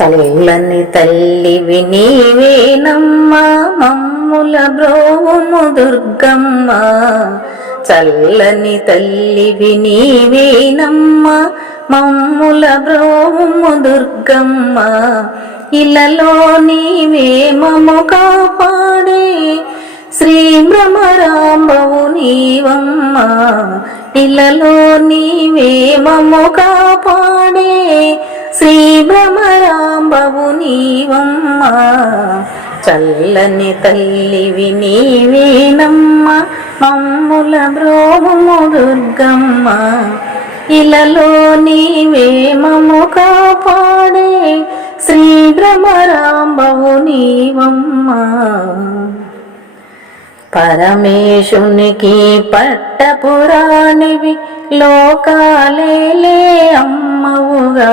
చల్లని తల్లివి నీవేనమ్మ మమ్ముల బ్రోవుము దుర్గమ్మ. చల్లని తల్లివి నీవేనమ్మ మమ్ముల బ్రోవుము దుర్గమ్మ. ఇలలో నీవే మము కాపాడే శ్రీ భ్రమరాంబవు నీవమ్మ. ఇలలో నీవే మము కాపాడే శ్రీ భ్రమరాంబవు నీవమ్మ. చల్లని తల్లివి నీవేనమ్మ మమ్ముల బ్రోవుము దుర్గమ్మ. ఇలలో నీవే మము కాపాడే శ్రీ భ్రమరాంబవు నీవమ్మ. పరమేశునికి పట్టపురాణివి లోకాలేలే అమ్మవుగా.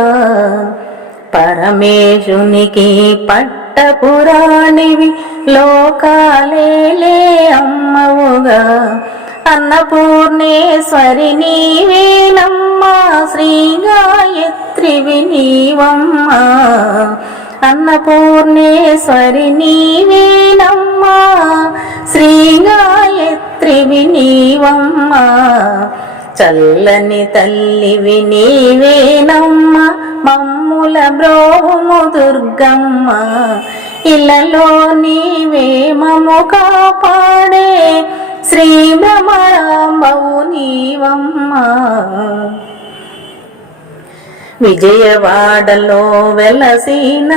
పరమేశునికి పట్టపురాణివి లోకాలేలే అమ్మవుగా. అన్నపూర్ణేశ్వరి నీవేనమ్మ శ్రీ గాయత్రివి నీవమ్మ. అన్నపూర్ణేశ్వరి నీవేనమ్మ శ్రీ గాయత్రివి నీవమ్మ. చల్లని తల్లివి నీవేనమ్మ మమ్ముల బ్రోవుము దుర్గమ్మ. ఇలలో నీవే మము కాపాడే శ్రీ భ్రమరాంబవు నీవమ్మ. విజయవాడలో వెలసిన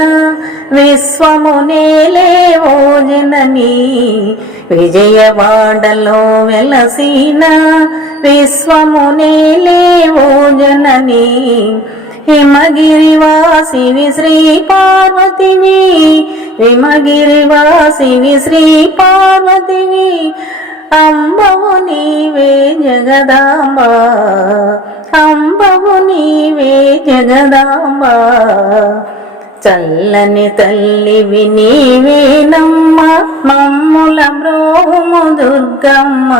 విశ్వము నేలే ఓ జనని. విజయవాడలో వెలసిన విశ్వము నేలే ఓ జనని. హిమగిరివాసివి శ్రీ పార్వతివి. హిమగిరివాసివి శ్రీ పార్వతివి. అంబవు నీవే జగదాంబ. అంబవు నీవే జగదాంబ. చల్లని తల్లివి నీవేనమ్మ మమ్ముల బ్రోవుము దుర్గమ్మ.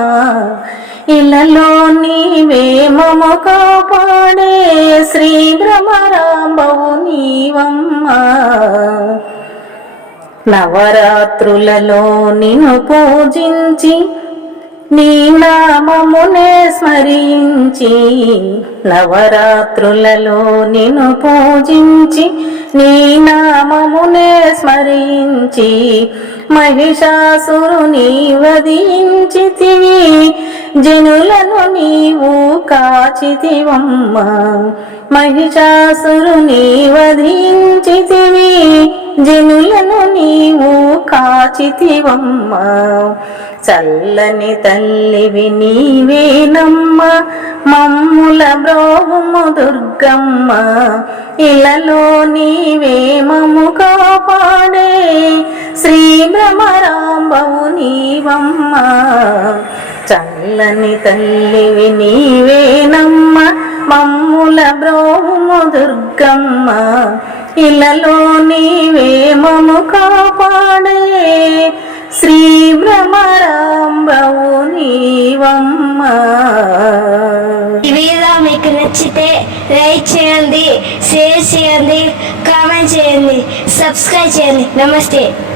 ఇలలో నీవే మము కాపాడే శ్రీ భ్రమరాంబవు నీవమ్మ. నవరాత్రులలో నిన్ను పూజించి నీ నామమునే స్మరించి. నవరాత్రులలో నిన్ను పూజించి నీ నామమునే స్మరించి. మహిషాసురుని వధించితివి జనులను నీవు కాచితివమ్మ. మహిషాసురుని వధించితివి జనులను నీవు కాచితివమ్మ. చల్లని తల్లివి నీవేనమ్మ మమ్ముల బ్రోవుము దుర్గమ్మ. ఇలలో నీవే మము కాపాడే శ్రీ భ్రమరాంబవు నీవమ్మ. చల్లని తల్లివి నీవేనమ్మ మమ్ముల బ్రోవుము దుర్గమ్మ. ఇలలో నీవే మము కాపాడే శ్రీ భ్రమరాంబవు నీవమ్మ. ఈ వీడియో మీకు నచ్చితే లైక్ చేయండి, షేర్ చేయండి, కామెంట్ చేయండి, సబ్స్క్రైబ్ చేయండి. నమస్తే.